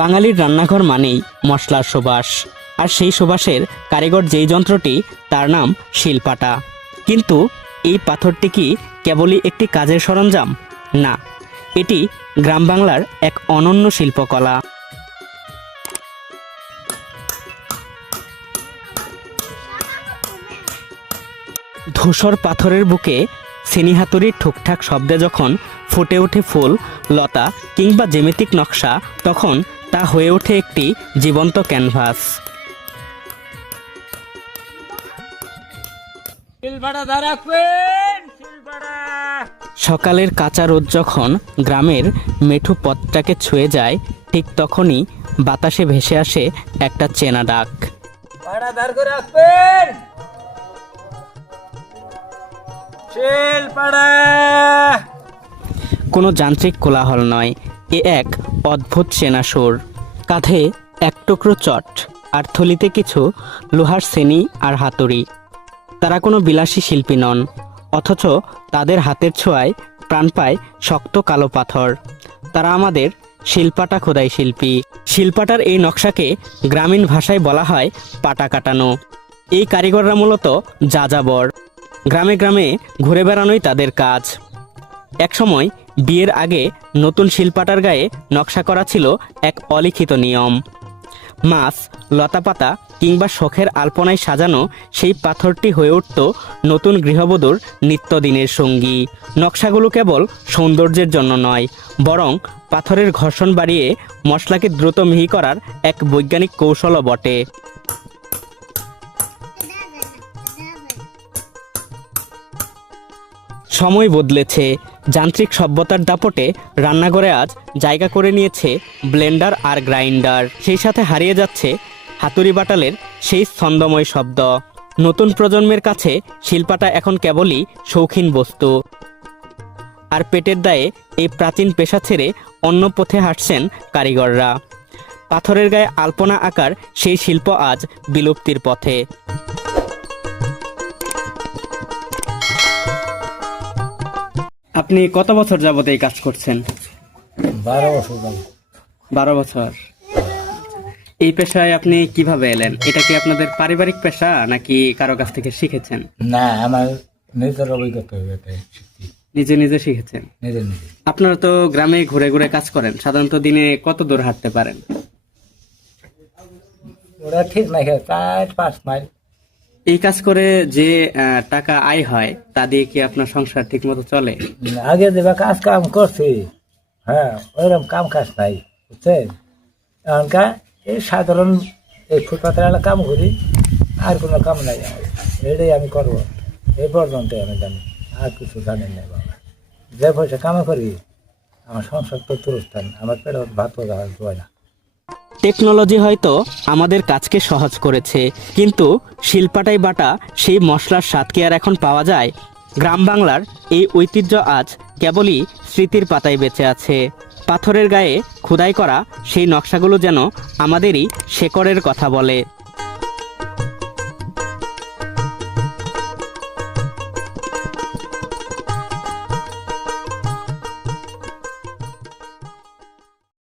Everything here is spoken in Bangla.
বাঙালির রান্নাঘর মানেই মশলার সুবাস, আর সেই সুবাসের কারিগর যেই যন্ত্রটি তার নাম শিলপাটা। কিন্তু এই পাথরটি কি কেবলই একটি কাজের সরঞ্জাম? না, এটি গ্রাম বাংলার এক অনন্য শিল্পকলা। ধূসর পাথরের বুকে সিনিহাতুরির ঠুকঠাক শব্দে যখন ফুটে ওঠে ফুল, লতা কিংবা জ্যামিতিক নকশা, তখন তা হয়ে ওঠে একটি জীবন্ত ক্যানভাস। সকালের কাঁচা রোদ যখন গ্রামের মেঠু পথটাকে ছুঁয়ে যায়, ঠিক তখনই বাতাসে ভেসে আসে একটা চেনা ডাক। কোনো যান্ত্রিক কোলাহল নয়, এ এক অদ্ভুত চেনা সুর। কাঁধে এক টুকরো চট, আর থলিতে কিছু লোহার সেনি আর হাতুড়ি। তারা কোনো বিলাসী শিল্পী নন, অথচ তাদের হাতের ছোঁয়ায় প্রাণ পায় শক্ত কালো পাথর। তারা আমাদের শিলপাটা খোদাই শিল্পী। শিলপাটার এই নকশাকে গ্রামীণ ভাষায় বলা হয় পাটা কাটানো। এই কারিগররা মূলত যাযাবর, গ্রামে গ্রামে ঘুরে বেড়ানোই তাদের কাজ। একসময় বিয়ের আগে নতুন শিলপাটার গায়ে নকশা করা ছিল এক অলিখিত নিয়ম। মাছ, লতাপাতা কিংবা শখের আলপনায় সাজানো সেই পাথরটি হয়ে উঠত নতুন গৃহবধূর নিত্যদিনের সঙ্গী। নকশাগুলো কেবল সৌন্দর্যের জন্য নয়, বরং পাথরের ঘর্ষণ বাড়িয়ে মশলাকে দ্রুত মিহি করার এক বৈজ্ঞানিক কৌশলও বটে। সময় বদলেছে, যান্ত্রিক সভ্যতার দাপটে রান্নাঘরে আজ জায়গা করে নিয়েছে ব্লেন্ডার আর গ্রাইন্ডার। সেই সাথে হারিয়ে যাচ্ছে হাতুড়ি বাটালের সেই ছন্দময় শব্দ। নতুন প্রজন্মের কাছে শিলপাটা এখন কেবলই শৌখিন বস্তু। আর পেটের দায়ে এই প্রাচীন পেশা ছেড়ে অন্য পথে হাঁটছেন কারিগররা। পাথরের গায়ে আলপনা আঁকার সেই শিল্প আজ বিলুপ্তির পথে। আপনি কত বছর যাবত এই কাজ করছেন? 12 বছর। 12 বছর। এই পেশায় আপনি কিভাবে এলেন? এটা কি আপনাদের পারিবারিক পেশা নাকি কারো কাছ থেকে শিখেছেন? না, আমার নিজের অভিজ্ঞতা নিজে নিজে শিখেছেন? নিজে নিজে। আপনারা তো গ্রামে ঘুরে ঘুরে কাজ করেন, সাধারণত দিনে কত দূর হাঁটতে পারেন? ওরা ঠিক নাই, 4-5 মাইল। এই কাজ করে যে টাকা আয় হয় তা দিয়ে কি আপনার সংসার ঠিক মতো চলে? আগে যে কাজ কাম করছি, হ্যাঁ, ওইরকম কাম কাজ নাই, বুঝছেন? এখনকার এই সাধারণ এই ফুটপাতের কাম করি, আর কোনো কাম নাই আমার। এটাই আমি করবো, এই পর্যন্ত আমি জানি, আর কিছু জানি না বাবা। যে পয়সা কামে করি আমার সংসার তো তুরস্থান, আমার পেটে ভাত হয় না। টেকনোলজি হয়তো আমাদের কাজকে সহজ করেছে, কিন্তু শিলপাটাই বাটা সেই মশলার স্বাদ কি আর এখন পাওয়া যায়? গ্রাম বাংলার এই ঐতিহ্য আজ কেবলই স্মৃতির পাতায় বেঁচে আছে। পাথরের গায়ে খোদাই করা সেই নকশাগুলো যেন আমাদেরই শেকড়ের কথা বলে।